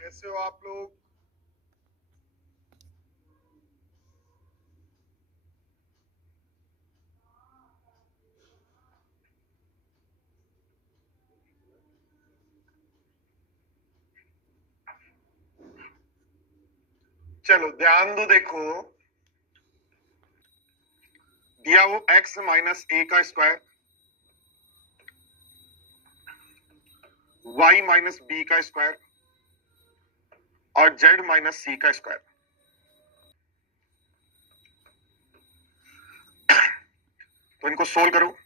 कैसे हो आप लोग? चलो ध्यान दो, देखो दिया वो x माइनस ए का स्क्वायर, y माइनस बी का स्क्वायर और z माइनस सी का स्क्वायर। तो इनको सोल्व करो।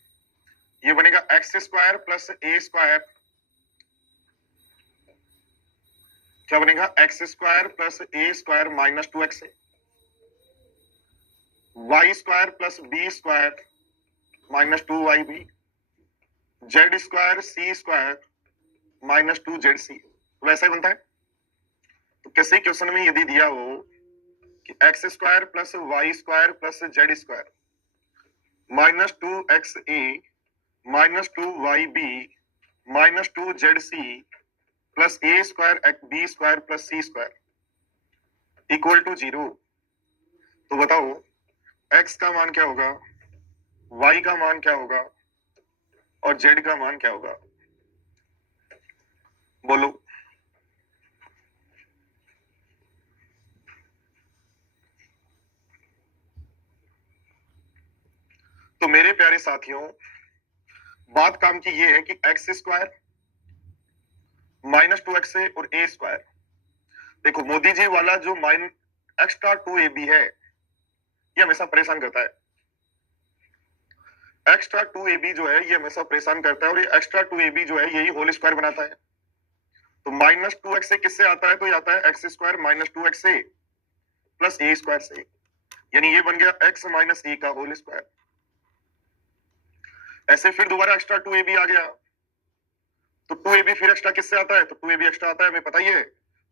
ये बनेगा x square plus a square, क्या बनेगा? X square plus a square minus 2x, y square plus b square minus 2yb, z square c square minus 2zc। वैसा ही बनता है। तो किसी क्वेश्चन में यदि दिया हो कि x square plus y square plus z square minus 2xa minus 2yb minus 2zc plus a square b square plus c square equal to 0, तो बताओ x का मान क्या होगा, y का मान क्या होगा और z का मान क्या होगा? बोलो। तो मेरे प्यारे साथियों, बात काम की ये है कि एक्स स्क्वायर माइनस 2x और ए स्क्वायर, देखो मोदी जी वाला जो माइन एक्स्ट्रा 2ab है ये हमेशा परेशान करता है। एक्स्ट्रा 2ab जो है ये हमेशा परेशान करता है और ये एक्स्ट्रा 2ab जो है यही होल स्क्वायर बनाता है। तो माइनस 2x से किससे आता है? तो ये आता है एक्स स्क्वायर माइनस 2x से प्लस ए स्क्वायर से, यानी ये बन गया x माइनस ए का होल स्क्वायर। ऐसे फिर दोबारा एक्स्ट्रा 2ab आ गया, तो 2ab फिर एक्स्ट्रा किससे आता है? तो 2ab एक्स्ट्रा आता है, हमें पता ही है।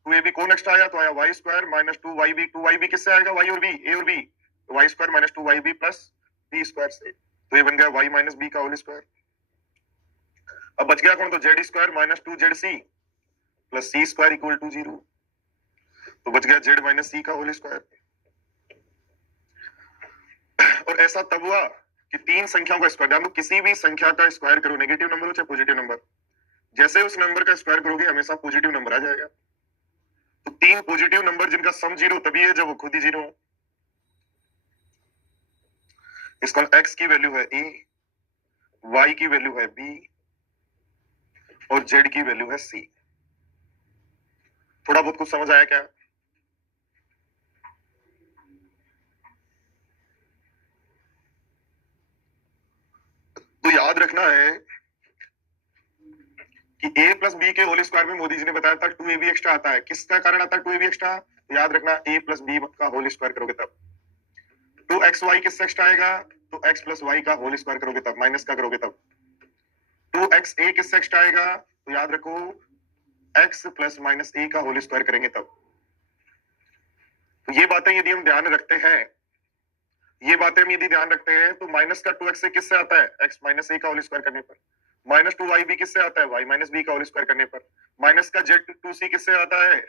2ab कौन एक्स्ट्रा आया? तो आया Y square minus 2yb। 2yb किससे आएगा? वाई और बी, ए और बी, तो y square minus 2yb plus b square से, तो ये बन गया वाई माइनस बी का होल स्क्वायर। अब बच गया कौन? तो z square minus 2zc plus c square equal to 0, तो बच गया जेड माइनस सी का होल स्क्वायर। और ऐसा तब हुआ कि तीन संख्याओं का स्क्वायर, ध्यान दो, किसी भी संख्या का स्क्वायर करो, नेगेटिव नंबर हो चाहे पॉजिटिव नंबर, जैसे उस नंबर का स्क्वायर करोगे हमेशा पॉजिटिव नंबर आ जाएगा। तो तीन पॉजिटिव नंबर जिनका सम 0 तभी है जब वो खुद ही 0 हो। इसका x की वैल्यू है a, y की वैल्यू है b और z की वैल्यू है c। थोड़ा बहुत कुछ समझ आया क्या? तो याद रखना है कि a प्लस बी के होल स्क्वायर में मोदी जी ने बताया था 2ab एक्स्ट्रा आता है। किसका कारण आता है 2ab एक्स्ट्रा? तो याद रखना a प्लस बी का होल स्क्वायर करोगे तब। 2xy किससे एक्स्ट्रा आएगा? तो x प्लस वाई का होल स्क्वायर करोगे तब, माइनस का करोगे तब। 2xa किससे एक्स्ट्रा आएगा? तो याद रखो x प्लस माइनस a का होल स्क्वायर करेंगे तब। तो ये बातें यदि हम ध्यान रखते हैं, ये बातें हम यदि ध्यान रखते हैं, तो माइनस का 2x से किससे आता है? x माइनस a का होल स्क्वायर करने पर। माइनस 2yb किससे आता है? y माइनस b का होल स्क्वायर करने पर। माइनस का z2c किससे आता है?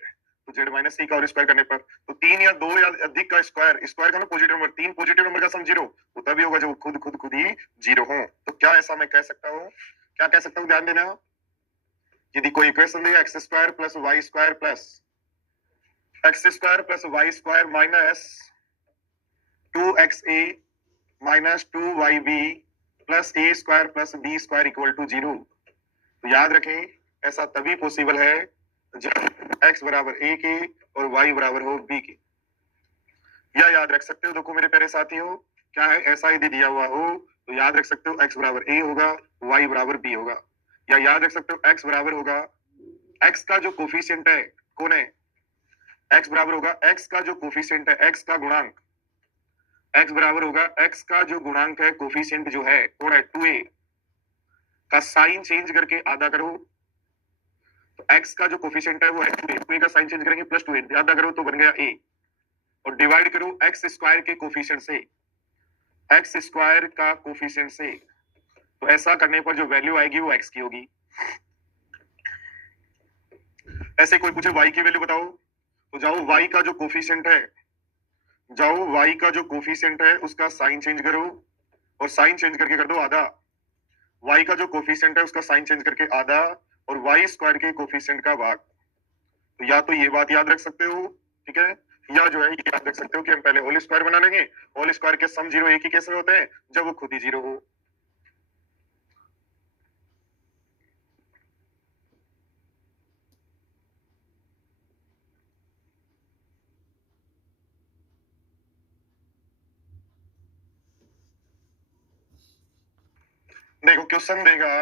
तो z माइनस c का होल स्क्वायर करने पर। तो तीन या दो या अधिक का स्क्वायर, स्क्वायर का ना पॉजिटिव नंबर, तीन पॉजिटिव नंबर का सम 0, तो तभी होगा जब खुद ही 0 हो। तो क्या ऐसा मैं कह सकता हूँ? क्या कह सकता हूँ? ध्यान देना। यदि कोई इक्वेशन दे x square plus y square plus x square plus y square minus 2xa minus 2yb plus a square plus b square equal to 0, तो याद रखें ऐसा तभी पॉसिबल है जब x बराबर a के और y बराबर हो b के। या याद रख सकते हो, देखो मेरे प्यारे साथियों, क्या है, ऐसा यदि दिया हुआ हो तो याद रख सकते हो x बराबर a होगा, y बराबर b होगा। या याद रख सकते हो x बराबर होगा, x का जो कोफिशिएंट है कौन है? x बराबर होगा x का जो कोफिशिएंट है, x का गुणांक, x बराबर होगा x का जो गुणांक है, कोफिशिएंट जो है कौन है? 2a का साइन चेंज करके आधा करो, तो x का जो कोफिशिएंट है वो है 2a, 2a का साइन चेंज करेंगे प्लस 2a, आधा करो तो बन गया a, और डिवाइड करो x स्क्वायर के कोफिशिएंट से, x स्क्वायर का कोफिशिएंट से, तो ऐसा करने पर जो वैल्यू आएगी वो x की होगी। ऐसे कोई पूछे y की वैल्यू बताओ, तो जाओ y का जो कोफिशिएंट है, जाओ y का जो कोफिशिएंट है उसका साइन चेंज करो और साइन चेंज करके कर दो आधा। y का जो कोफिशिएंट है उसका साइन चेंज करके आधा और y स्क्वायर के कोफिशिएंट का भाग। तो या तो ये बात याद रख सकते हो, ठीक है, या जो है ये याद रख सकते हो कि हम पहले होल स्क्वायर बना लेंगे। होल स्क्वायर के सम जीरो एक ही कैसे होते हैं, जब वो खुद ही जीरो हो। देखो क्वेश्चन देगा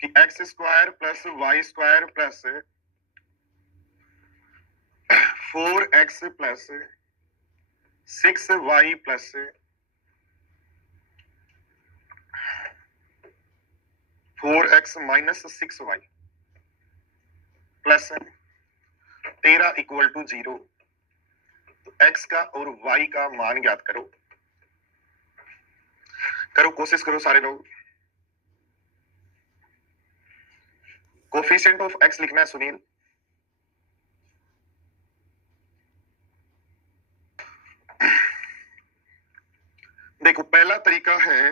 कि x square plus y square plus 4x plus 6y plus 4x minus 6y plus 13 equal to 0। तो x का और y का मान ज्ञात करो। करो, कोशिश करो सारे लोग। कोफिशिएंट ऑफ x लिखना है सुनील। देखो पहला तरीका है,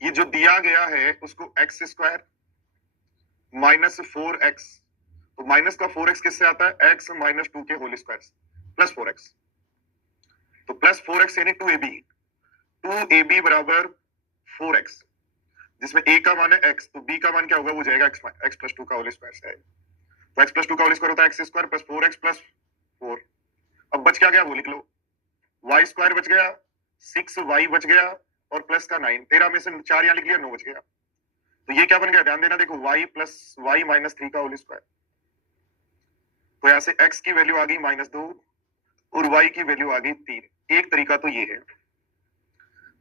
ये जो दिया गया है उसको एक्स स्क्वायर माइनस 4x, तो माइनस का 4x किससे आता है, x माइनस 2 के होल स्क्वायर प्लस 4x, तो प्लस 4x यानी 2ab बराबर 4x, जिसमें a का मान है x, तो b का मान क्या होगा, वो जाएगा x प्लस 2 का होल स्क्वायर से। तो x प्लस 2 का होल स्क्वायर होता है x square plus 4x plus 4। अब बच क्या गया वो लिख लो, y स्क्वायर बच गया, 6y बच गया और प्लस का 9, 13 में से 4 यहाँ लिख लिया, 9 बच गया। तो ये क्या बन गया, ध्यान देना, देखो y प्लस y माइनस 3 का होल स्क्वायर। तो यहां से x की वैल्यू आ गई -2 और y की वैल्यू आ गई 3। एक तरीका तो ये है।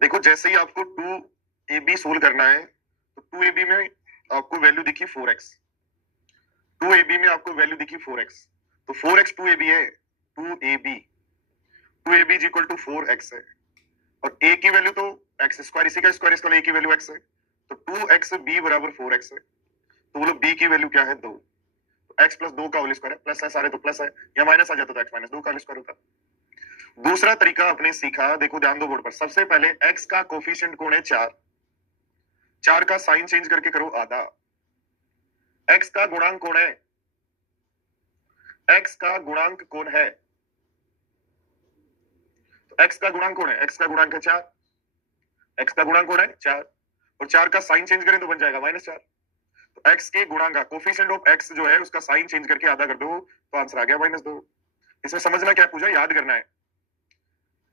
देखो जैसे ही आपको 2ab सोल्व करना है, तो 2ab में आपको वैल्यू दिखी 4x, 2ab में आपको वैल्यू दिखी 4x, तो 4x 2ab है, 2ab is equal to 4x है, और a की वैल्यू तो x स्क्वायर, इसी का स्क्वायर, इसका a की वैल्यू x है, तो 2xb बराबर 4x है। तो बोलो b की वैल्यू क्या है, 2। तो x प्लस 2 का होल स्क्वायर है, प्लस है सारे तो प्लस है, या माइनस आ जाता तो x माइनस 2 का होल स्क्वायर होता। दूसरा तरीका आपने सीखा, देखो ध्यान दो बोर्ड पर। सबसे पहले x का कोफिशिएंट कौन है, 4, 4 का साइन चेंज करके करो आधा। x का गुणांक कौन है, x का गुणांक कौन है, तो x का गुणांक कौन है, x का गुणांक है 4, x का गुणांक कौन है 4, और 4 का साइन चेंज करें तो बन जाएगा -4। तो x के गुणांक का कोफिशिएंट ऑफ x जो है उसका साइन चेंज करके आधा कर दो, तो आंसर आ गया -2। इसमें समझना क्या पूछा, याद करना है।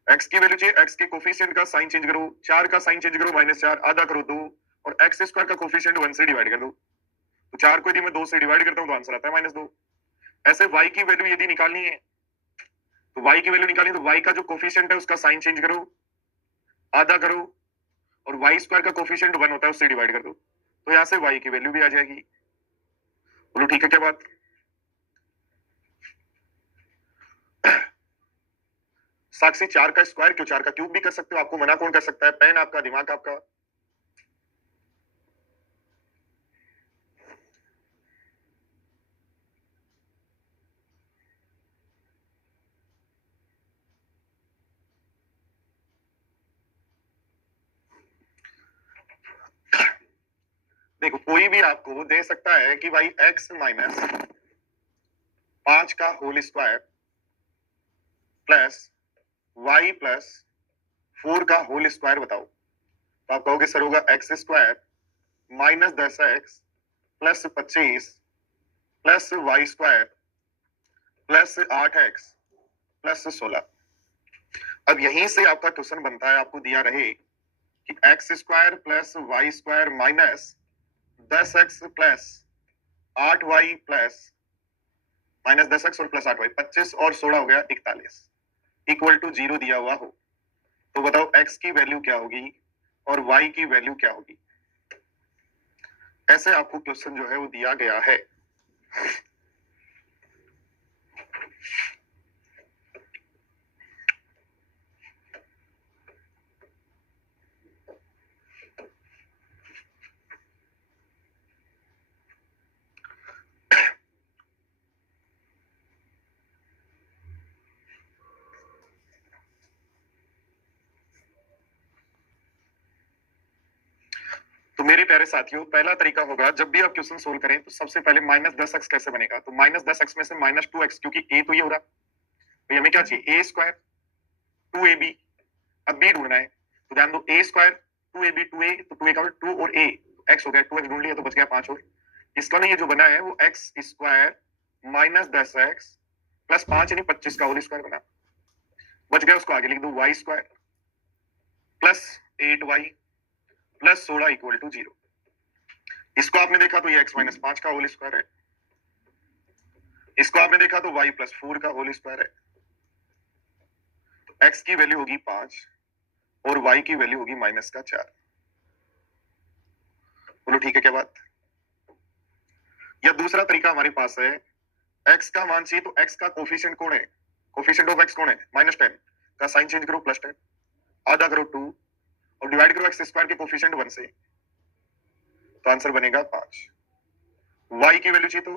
x की वैल्यू चाहिए, x के कोफिशिएंट का साइन चेंज करो, 4 का साइन चेंज करो -4, आधा करो 2, और x स्क्वायर का कोफिशिएंट 1 से डिवाइड कर दो। तो 4 को यदि मैं 2 से डिवाइड करता हूं तो आंसर आता है -2। ऐसे y की वैल्यू यदि निकालनी है, तो y की वैल्यू निकालनी, तो y का जो कोफिशिएंट है उसका साइन चेंज करो, आधा करो, और y स्क्वायर का कोफिशिएंट 1 होता है उससे डिवाइड कर दो, तो यहां से y की वैल्यू भी आ जाएगी। बोलो ठीक है क्या बात। साक्षी 4 का स्क्वायर क्यों, 4 का क्यूब भी कर सकते हो, आपको मना कौन कर सकता है, पेन आपका, दिमाग आपका। देखो कोई भी आपको दे सकता है कि भाई x माइनस 5 का whole square plus y plus 4 का होल स्क्वायर बताओ, तो आप कहोगे सर होगा x square minus 10x plus 25 plus y square plus 8x plus 16। अब यहीं से आपका क्वेश्चन बनता है, आपको दिया रहे कि x square plus y square minus 10x plus 8y plus -10x और प्लस 8y, 25 और 16 हो गया 41, इक्वल टू 0 दिया हुआ हो, तो बताओ x की वैल्यू क्या होगी और y की वैल्यू क्या होगी। ऐसे आपको क्वेश्चन जो है वो दिया गया है। मेरे प्यारे साथियों, पहला तरीका होगा, जब भी आप क्वेश्चन सोल्व करें तो सबसे पहले -10x कैसे बनेगा, तो -10x में से -2x, क्योंकि a तो ये हो रहा, तो हमें क्या चाहिए, a स्क्वायर 2ab, अब b ढूंढना है, तो ध्यान दो, a स्क्वायर 2ab 2a, तो 2a का 2 और a x हो गया, 2x ढूंढ लिया तो बच गया 5 और इसका ना ये जो बना है वो x स्क्वायर -10x प्लस 5 यानी 25 का होल स्क्वायर बना, बच गया, उसको आगे लिख दो, y square plus 8y plus 16 equal to 0। इसको आपने देखा तो ये x माइनस 5 का होल स्क्वायर है, इसको आपने देखा तो y प्लस 4 का होल स्क्वायर है, तो x की वैल्यू होगी 5 और y की वैल्यू होगी माइनस का 4। बोलो ठीक है क्या बात। या दूसरा तरीका हमारे पास है, x का मान चाहिए तो x का कोफिशिएंट कौन है, कोफिशिएंट ऑफ x कौन है, -10 का साइन चेंज करो +10, आधा करो 2 और डिवाइड करो x स्क्वायर के कोफिशिएंट 1 से, तो आंसर बनेगा 5। y की वैल्यू चाहिए तो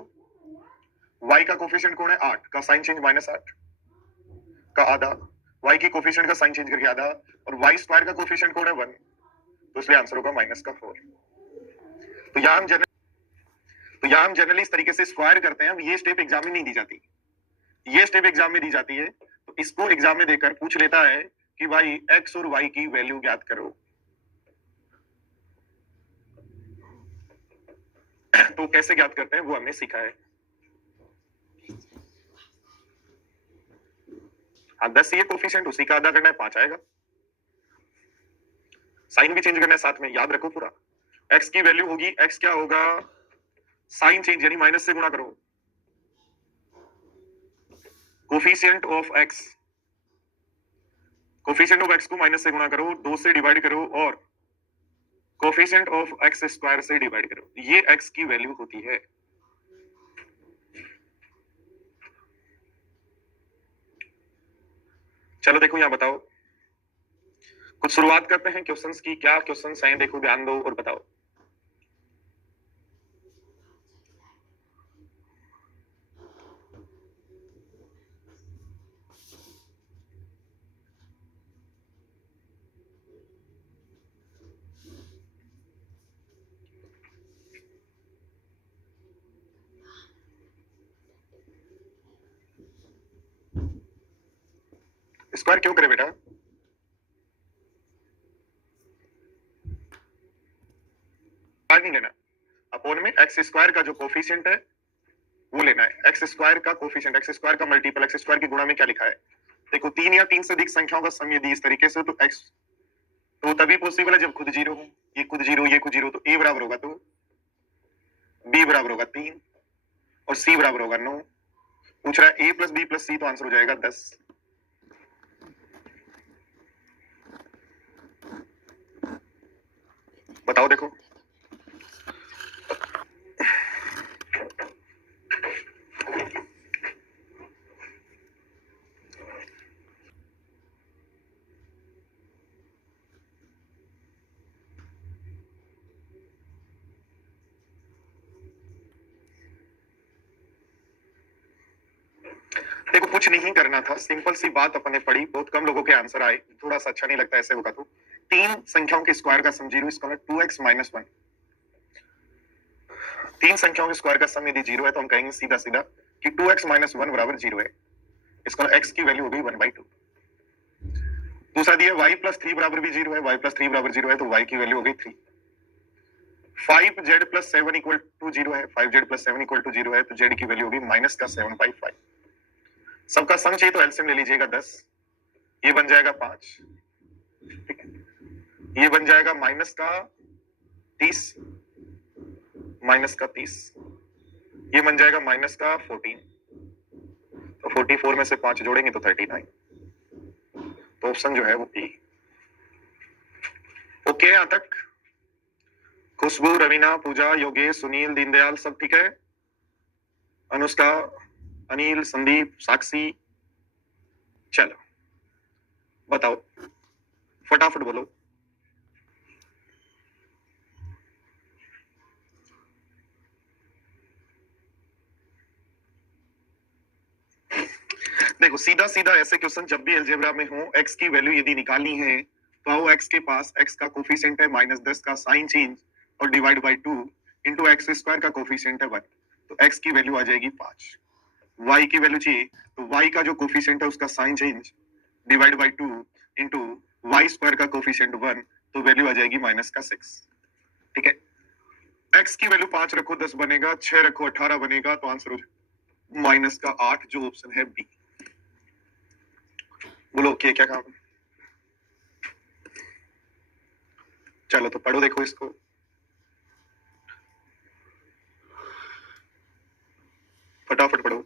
y का कोफिशिएंट कौन है, 8 का साइन चेंज -8 का आधा, y की कोफिशिएंट का साइन चेंज करके आधा, और y स्क्वायर का कोफिशिएंट कौन है 1, तो इसलिए आंसर होगा -4। तो यहाँ हम जनरली इस तरीके से स्क्वायर करते हैं, ये स्टेप एग्जाम में नहीं दी जाती, ये स्टेप एग्जाम में दी जाती है, तो इसको एग्जाम में देकर पूछ लेता है कि भाई x और y की वैल्यू ज्ञात करो। तो कैसे ज्ञात करते हैं वो हमने सीखा है। हाँ, 10 ये कोफिशिएंट, उसी का आधा करना है, 5 आएगा, साइन भी चेंज करना है साथ में, याद रखो पूरा। x की वैल्यू होगी, x क्या होगा, साइन चेंज यानी माइनस से गुणा करो, coefficient of x, coefficient of x को माइनस से गुणा करो, 2 से डिवाइड करो और कोफिशिएंट ऑफ x स्क्वायर से डिवाइड करो, ये x की वैल्यू होती है। चलो देखो यहां बताओ, कुछ शुरुआत करते हैं क्वेश्चंस की, क्या क्वेश्चंस हैं देखो, ध्यान दो और बताओ। स्क्वायर क्यों करे बेटा, नहीं लेना, अपोन में एक्स स्क्वायर का जो कोफिशिएंट है वो लेना है, एक्स स्क्वायर का कोफिशिएंट, एक्स स्क्वायर का मल्टीपल एक्स स्क्वायर की गुणा में क्या लिखा है, देखो 3 या 3 से अधिक संख्याओं का सम यदि इस तरीके से, तो x तो तभी पॉसिबल है जब खुद जीरो हो, ये खुद जीरो ये खुद जीरो, तो a बराबर होगा 2, b बराबर होगा 3 और c बराबर होगा 9। पूछ रहा है a plus b plus c, तो आंसर हो जाएगा 10। बताओ देखो, देखो कुछ नहीं करना था, सिंपल सी बात अपन ने पढ़ी, बहुत कम लोगों के आंसर आए, थोड़ा सा अच्छा नहीं लगता ऐसे होगा तो, 3 संख्याओं के स्क्वायर का सम 0, इसका मतलब 2x - 1, 3 संख्याओं के स्क्वायर का सम यदि 0 है तो हम कहेंगे सीधा सीधा कि 2x - 1 बराबर 0 है, इसका x की वैल्यू हो गई 1/2। दूसरा दिया y प्लस 3 बराबर भी 0 है, y प्लस 3 बराबर 0 है तो y की वैल्यू हो गई 3। 5z प्लस 7 इक्वल टू 0 है, 5z प्लस 7 इक्वल टू 0 है तो z की वैल्यू होगी माइनस का 7/5। सबका सम चाहिए तो एलसीएम ले लीजिएगा 10, ये बन जाएगा 5, ठीक है, ये बन जाएगा माइनस का 30, माइनस का 30, ये बन जाएगा माइनस का 14, तो 44 में से 5 जोड़ेंगे तो 39, तो ऑप्शन जो है वो ए। ओके यहां तक, खुशबू, रवीना, पूजा, योगेश, सुनील, दीनदयाल सब ठीक है, अनुष्का, अनिल, संदीप, साक्षी, चलो बताओ फटाफट बोलो। देखो सीधा सीधा ऐसे क्वेश्चन जब भी अलजेब्रा में हो, x की वैल्यू यदि निकालनी है तो आओ, x के पास x का कोफिशिएंट है -10 का साइन चेंज और divide by 2 into x square का कोफिशिएंट है 1, तो x की वैल्यू आ जाएगी 5। y की वैल्यू चाहिए तो y का जो कोफिशिएंट है उसका sign change divide by 2 into y square का कोफिशिएंट 1, तो वैल्यू आ जाएगी माइनस का 6। ठीक है, x की वैल्यू 5 रखो 10 बनेगा, 6 रखो 18 बनेगा, तो आंसर हो जाएगा माइनस का 8, जो ऑप्शन है बी। बोलो क्या क्या काम है? चलो तो पढ़ो, देखो इसको। फटाफट पढ़ो।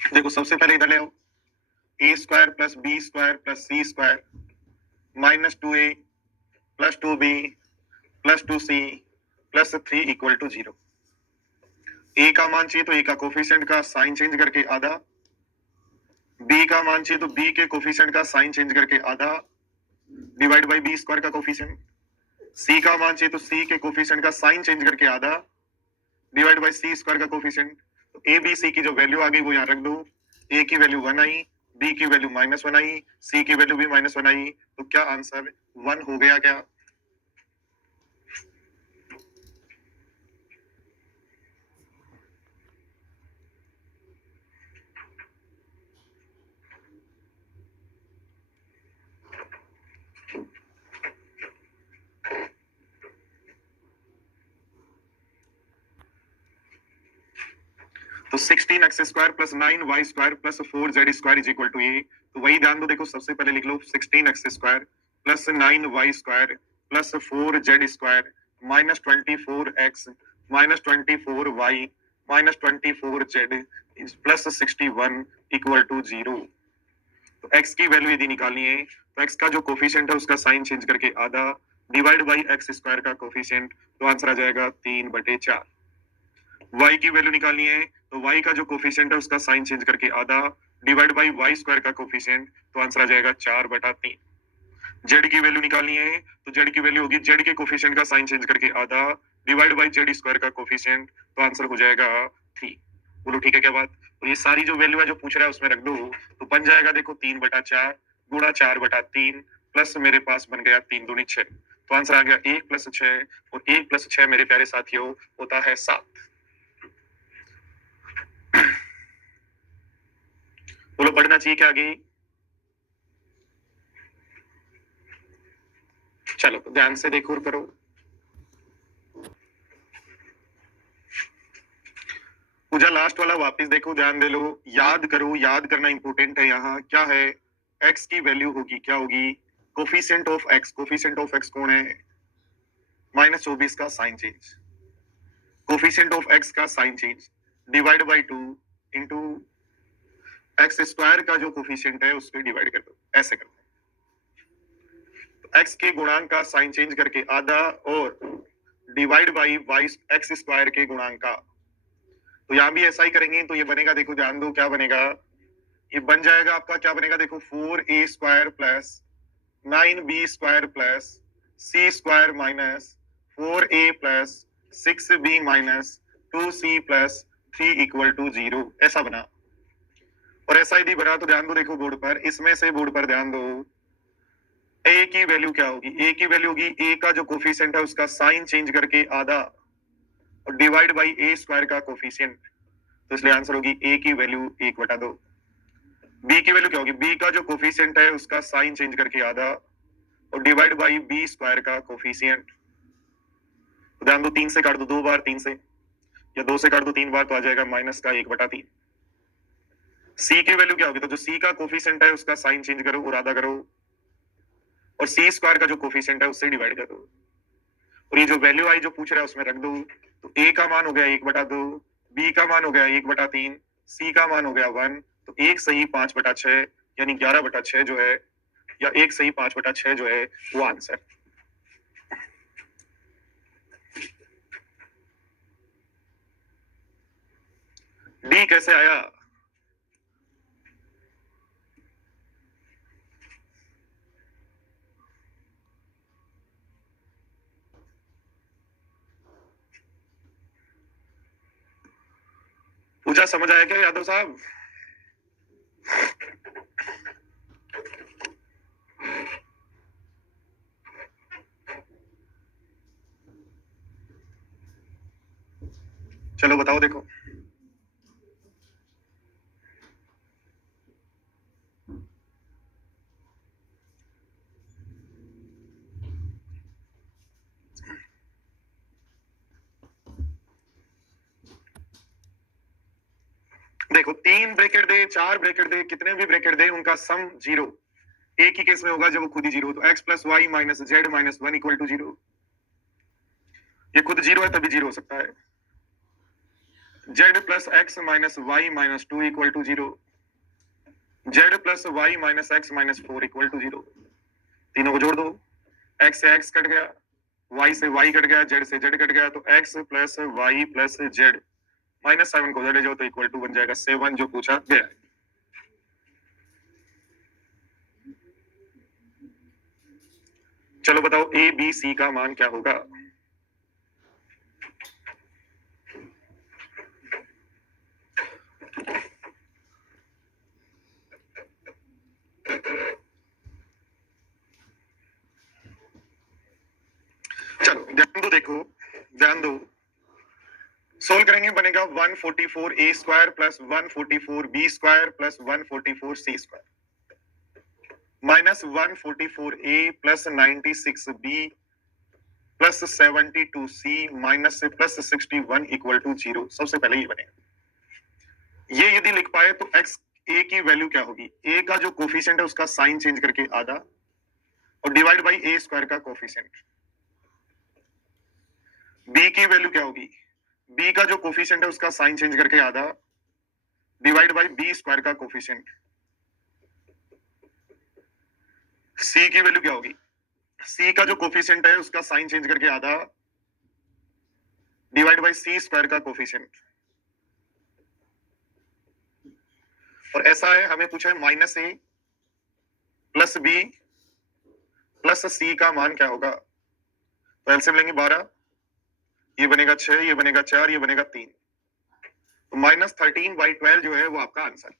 देखो सबसे पहले इधर ले आओ, a square plus b square plus c square minus 2a plus 2b plus 2c plus 3 equal to 0। A का मान चाहिए तो ए का कोफिशिएंट का साइन चेंज करके आधा, बी का मान चाहिए तो बी के कोफिशिएंट का साइन चेंज करके आधा डिवाइड बाई बी स्क्वायर का कोफिशिएंट, सी का मान चाहिए तो सी के कोफिशिएंट का साइन चेंज करके आधा डिवाइड बाई सी स्क्वायर का कोफिशिएंट। तो ए बी सी की जो वैल्यू आ गई वो यहाँ रख दो, ए की वैल्यू 1 आई, बी की वैल्यू -1 आई, सी की वैल्यू भी -1 आई, तो क्या आंसर 1 हो गया क्या? तो 16x square plus 9y square plus 4z square is equal to a. तो वही ध्यान दो, देखो सबसे पहले लिख लो 16x square plus 9y square plus 4z square minus 24x minus 24y minus 24z plus 61 equal to 0। तो x की वैल्यू यदि निकालनी है तो x का जो कोफिशिएंट है उसका साइन चेंज करके आधा डिवाइड बाई एक्स स्क्वायर का कोफिशिएंट, तो आंसर आ जाएगा 3/4। y की वैल्यू निकालनी है तो y का जो कोफिशिएंट है उसका साइन चेंज करके आधा डिवाइड बाई वाई स्क्वायर का कोफिशिएंट, तो आंसर आ जाएगा 4/3। z की वैल्यू निकालनी है तो z की वैल्यू होगी z के कोफिशिएंट का साइन चेंज करके आधा डिवाइड बाई z स्क्वायर का कोफिशिएंट, तो आंसर हो जाएगा 3। बोलो ठीक है क्या बात? तो ये सारी जो वैल्यू है जो पूछ रहा है उसमें रख दो, तो बन जाएगा देखो 3/4 गुणा 4/3 प्लस मेरे पास बन गया 3 दूनी 6, तो आंसर आ गया 1 + 6 और 1 + 6 मेरे प्यारे साथियों होता है 7। बोलो पढ़ना चाहिए क्या आगे? चलो तो ध्यान से देखो और करो। पूजा लास्ट वाला वापस देखो, ध्यान दे लो, याद करो, याद करना इंपॉर्टेंट है। यहाँ क्या है, x की वैल्यू होगी, क्या होगी? Coefficient of x। Coefficient of x कौन है? -24 का sign change, coefficient of x का sign change divide by 2 into x square का जो कोफिशिएंट है उसको डिवाइड कर दो, ऐसे करते हैं। तो x के गुणांक का साइन चेंज करके आधा और divide by y x square के गुणांक का, तो यहां भी ऐसा ही करेंगे। तो ये बनेगा, देखो ध्यान दो क्या बनेगा, ये बन जाएगा आपका, क्या बनेगा देखो, 4a square plus 9b square plus c square minus 4a plus 6b minus 2c plus 3 equal to 0, ऐसा बना। और ऐसा यदि बना तो ध्यान दो, देखो बोर्ड पर, इसमें से बोर्ड पर ध्यान दो, a की वैल्यू क्या होगी? a की वैल्यू होगी a का जो कोफिशिएंट है उसका साइन चेंज करके आधा और डिवाइड बाई a स्क्वायर का कोफिशिएंट, तो इसलिए आंसर होगी a की वैल्यू 1/2। b की वैल्यू क्या होगी? b का जो कोफिशिएंट है उसका साइन चेंज करके आधा और डिवाइड बाई b स्क्वायर का कोफिशिएंट, तो ध्यान दो 3 से काट दो 2 बार, 3 से, या 2 से काट दो 3 बार, तो आ जाएगा माइनस का 1/3। c की वैल्यू क्या होगी? तो जो c का कोफिशिएंट है उसका साइन चेंज करो और आधा करो और c स्क्वायर का जो कोफिशिएंट है उससे डिवाइड कर दो, और ये जो वैल्यू आई जो पूछ रहा है उसमें रख दो। तो a का मान हो गया 1/2, b का मान हो गया 1/3, c का मान हो गया 1, तो 1 सही 5/6 यानी 11/6 जो है, या 1 सही 5/6 जो है वो आंसर। डी कैसे आया? पूजा समझ आया क्या यादव साहब? चलो बताओ, देखो देखो, 3 ब्रैकेट दे, 4 ब्रैकेट दे, कितने भी ब्रैकेट दे, उनका सम 0 एक ही केस में होगा जब वो खुद ही 0 हो। तो x plus y minus z minus 1 equal to 0। ये खुद 0 है तभी 0 हो सकता है। z plus x minus y minus 2 equal to 0। z plus y minus x minus 4 equal to 0। तीनों को जोड़ दो, x से x कट गया, y से y कट गया, z से z कट गया, तो x plus y plus z minus 7 को ले जाओ तो इक्वल टू बन जाएगा 7 जो पूछा गया है। चलो बताओ ए बी सी का मान क्या होगा। चलो ध्यान दो, देखो ध्यान दो, सोल्व करेंगे, बनेगा 144 a square plus 144 b square plus 144 c square minus 144 a plus 96 b plus 72 c minus plus 61 equal to 0। सबसे पहले ये बनेगा। ये यदि लिख पाए तो एक्स ए की वैल्यू क्या होगी, ए का जो कोफिशिएंट है उसका साइन चेंज करके आधा और डिवाइड बाई ए स्क्वायर का कोफिशिएंट। बी की वैल्यू क्या होगी, बी का जो कोफिशिएंट है उसका साइन चेंज करके आधा डिवाइड बाई बी स्क्वायर का कोफिशिएंट। सी की वैल्यू क्या होगी, सी का जो कोफिशिएंट है उसका साइन चेंज करके आधा डिवाइड बाई सी स्क्वायर का कोफिशिएंट। और ऐसा है, हमें पूछा है माइनस ए प्लस बी प्लस सी का मान क्या होगा। तो एलसीएम लेंगे 12, ये बनेगा 6, ये बनेगा 4, ये बनेगा 3, तो माइनस 13/12 जो है वो आपका आंसर।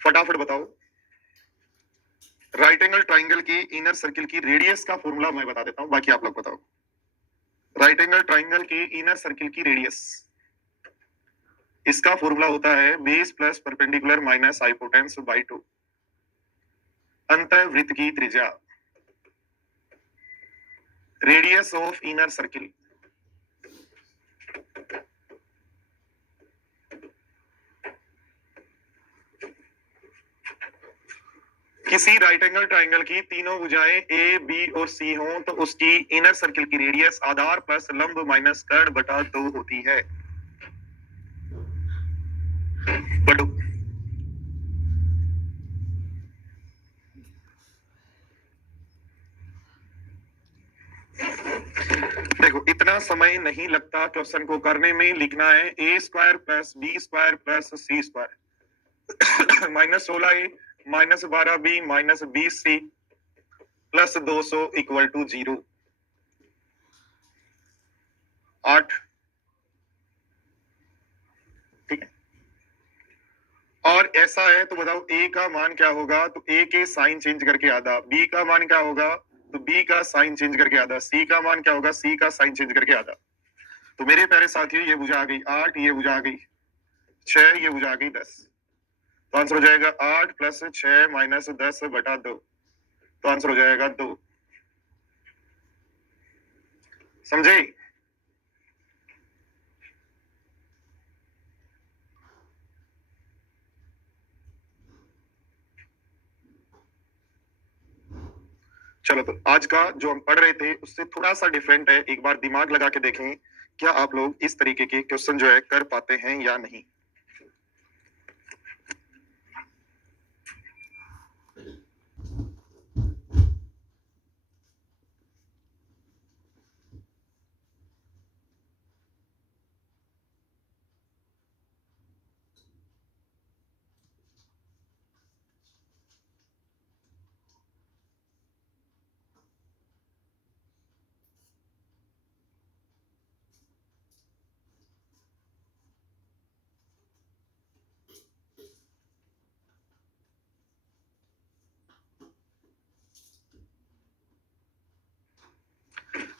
फटाफट बताओ, राइट एंगल ट्राइंगल की इनर सर्किल की रेडियस का फॉर्मूला मैं बता देता हूं, बाकी आप लोग बताओ। राइट एंगल ट्राइंगल की इनर सर्किल की रेडियस, इसका फॉर्मूला होता है base plus perpendicular minus hypotenuse by 2, अंतःवृत्त की त्रिज्या, रेडियस ऑफ इनर सर्किल। किसी राइट एंगल ट्राइंगल की तीनों भुजाएं ए बी और सी हों तो उसकी इनर सर्किल की रेडियस आधार प्लस लंब माइनस कर्ण बटा 2 होती है। पढ़ो। देखो इतना समय नहीं लगता क्वेश्चन को करने में, लिखना है a square plus b square plus c square minus 16 a minus 12 b minus 20 c plus 200 equal to 0। 8, ठीक है। और ऐसा है तो बताओ ए का मान क्या होगा, तो ए के साइन चेंज करके आधा, बी का मान क्या होगा तो बी का साइन चेंज करके आधा, सी का मान क्या होगा, सी का साइन चेंज करके आधा। तो मेरे प्यारे साथियों ये भुजा आ गई 8, ये भुजा आ गई 6, ये भुजा आ गई 10। तो आंसर हो जाएगा 8 प्लस 6 माइनस 10 बटा 2, तो आंसर हो जाएगा 2। समझे। चलो तो आज का जो हम पढ़ रहे थे उससे थोड़ा सा डिफरेंट है, एक बार दिमाग लगा के देखें क्या आप लोग इस तरीके के क्वेश्चन जो है कर पाते हैं या नहीं।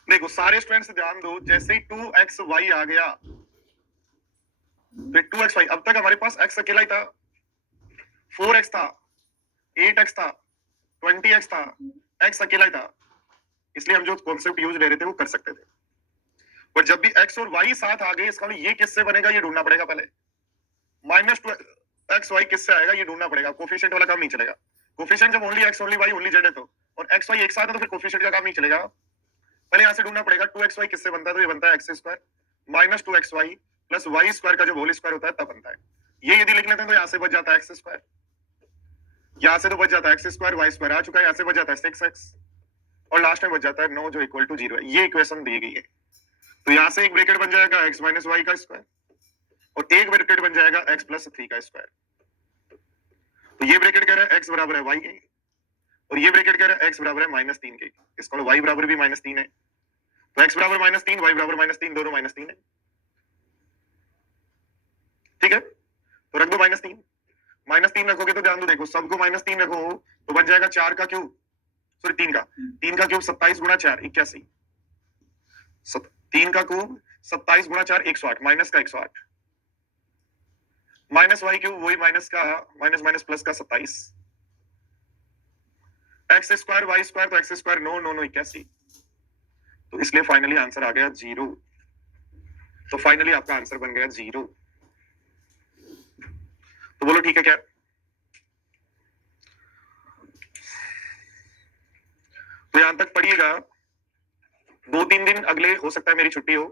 देखो सारे स्टूडेंट्स ध्यान दो, जैसे ही 2xy आ गया तो 2xy, अब तक हमारे पास x अकेला ही था, 4x था, 8x था, 20x था, x अकेला ही था, इसलिए हम जो कॉन्सेप्ट यूज ले रहे थे वो कर सकते थे। पर जब भी x और y साथ आ गए, इसका मतलब ये किससे बनेगा ये ढूंढना पड़ेगा पहले। -2xy किससे आएगा ये ढूंढना पड़ेगा, कोफिशिएंट वाला काम नहीं चलेगा। कोफिशिएंट जब only x only y only z है तो, और x y एक साथ है तो फिर कोफिशिएंट का काम नहीं चलेगा। पहले यहां से ढूंढना पड़ेगा 2xy किससे बनता है, तो ये बनता है x square minus 2xy plus y square का जो होल स्क्वायर होता है तब बनता है। ये यदि लिख लेते हैं तो यहां से बच जाता है x स्क्वायर, यहां से तो बच जाता है x स्क्वायर, y स्क्वायर आ चुका है, यहां से बच जाता है 6x और लास्ट में बच जाता है 9 जो इक्वल टू 0 है। ये इक्वेशन दी गई है, तो यहां से एक ब्रैकेट बन जाएगा x माइनस वाई का स्क्वायर और एक ब्रैकेट बन जाएगा x प्लस 3 का स्क्वायर। तो ये ब्रैकेट कह रहा है x बराबर है y के और ये ब्रैकेट कह रहा है x बराबर है -3 के, इसका y बराबर भी -3 है, तो x बराबर -3 y बराबर -3 दोनों -3 है। ठीक है, तो रख दो -3 रखोगे तो ध्यान दो, देखो सबको -3 रखो तो बन जाएगा 4 का क्यूब, सॉरी 3 का क्यूब 27 गुणा 4 81, 3 का क्यूब 27 गुणा 4 108 माइनस का 108 माइनस वाई क्यूब वही माइनस का माइनस माइनस प्लस का 27 एक्स स्क्वायर वाई स्क्वायर, तो एक्स स्क्वायर 9 9 9 81, तो इसलिए फाइनली आंसर आ गया 0। तो फाइनली आपका आंसर बन गया 0। तो बोलो ठीक है क्या? तो यहां तक पढ़िएगा, 2-3 दिन अगले हो सकता है मेरी छुट्टी हो,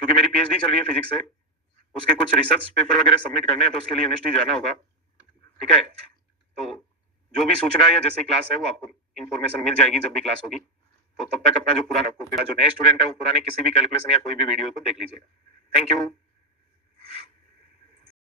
क्योंकि मेरी पीएचडी चल रही है फिजिक्स से, उसके कुछ रिसर्च पेपर वगैरह सबमिट करने हैं, तो उसके लिए यूनिवर्सिटी जाना होगा। ठीक है, तो जो भी सूचना है या जैसे क्लास है वो आपको इन्फॉर्मेशन मिल जाएगी जब भी क्लास होगी। तो तब तक अपना जो पुराना, जो नए स्टूडेंट है वो पुराने किसी भी कैलकुलेशन या कोई भी वीडियो को देख लीजिएगा। Thank you.